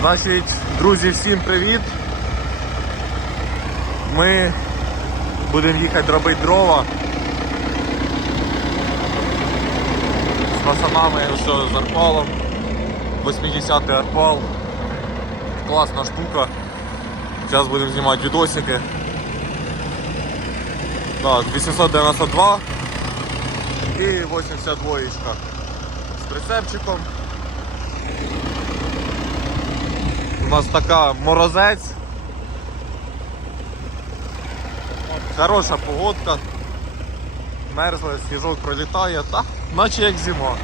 Значить, друзі, всім привіт. Ми будемо їхати робити дрова. З пацанами що з арпалом. 80-й арпал. Класна штука. Зараз будемо знімати відосики. Так, 892 і 82 з прицепчиком. У нас така морозець. Хороша погодка. Мерзле, сніжок пролітає, та наче як зима.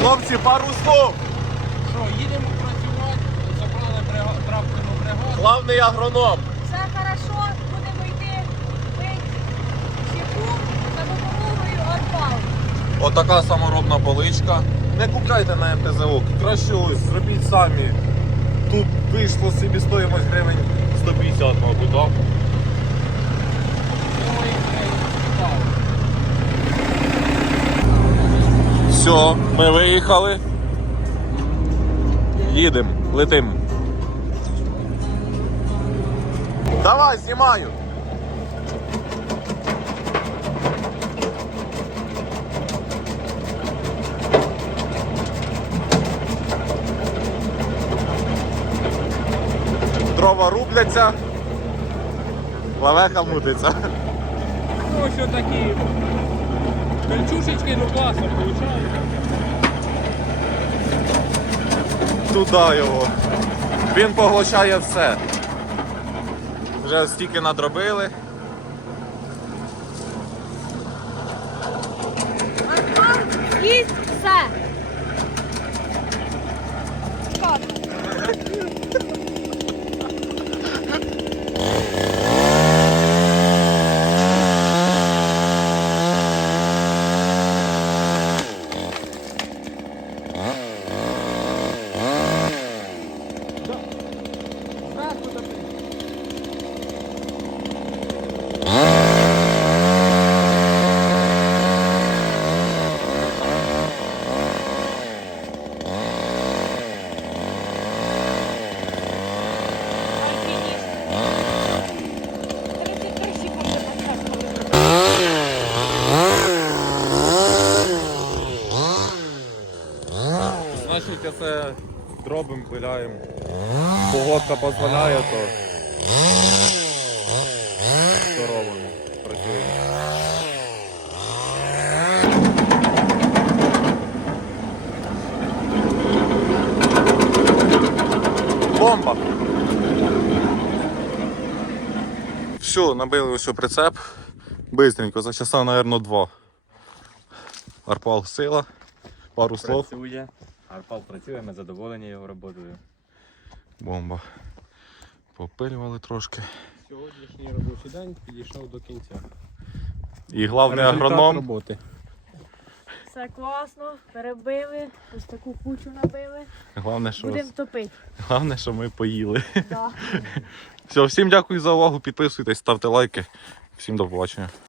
Хлопці, пару слов! Що, їдемо працювати, забрали тракторну бригаду. Главний агроном. Все хорошо, будемо йти пить щепу за допомогою арпал. Отака саморобна поличка. Не купляйте на МТЗО, краще ось зробіть самі. Тут вийшло собі стоїмость гривень 150, мабуть, так? Все, ми виїхали. Їдемо, летим. Давай, знімаю. Дрова рубляться. Лавеха мутиться. Ну, що такі кольчушечки, ну класно виходить. Туди його. Він поглощає все. Вже стільки надробили. Значить, це дробим пиляємо. Погодка дозволяє, то що? Працюємо. Бомба! Все, набили ось прицеп. Бистренько, за часа, мабуть, два. Арпал сила. Пару слов. Працює. Арпал працює, ми задоволені його роботою. Бомба. Попилювали трошки. Сьогоднішній робочий день підійшов до кінця. І головний Результат агроном. роботи. Все класно, перебили, ось таку кучу набили. Головне, що, Будемо топити. головне, що ми поїли. Да. Все, всім дякую за увагу. Підписуйтесь, ставте лайки. Всім до побачення.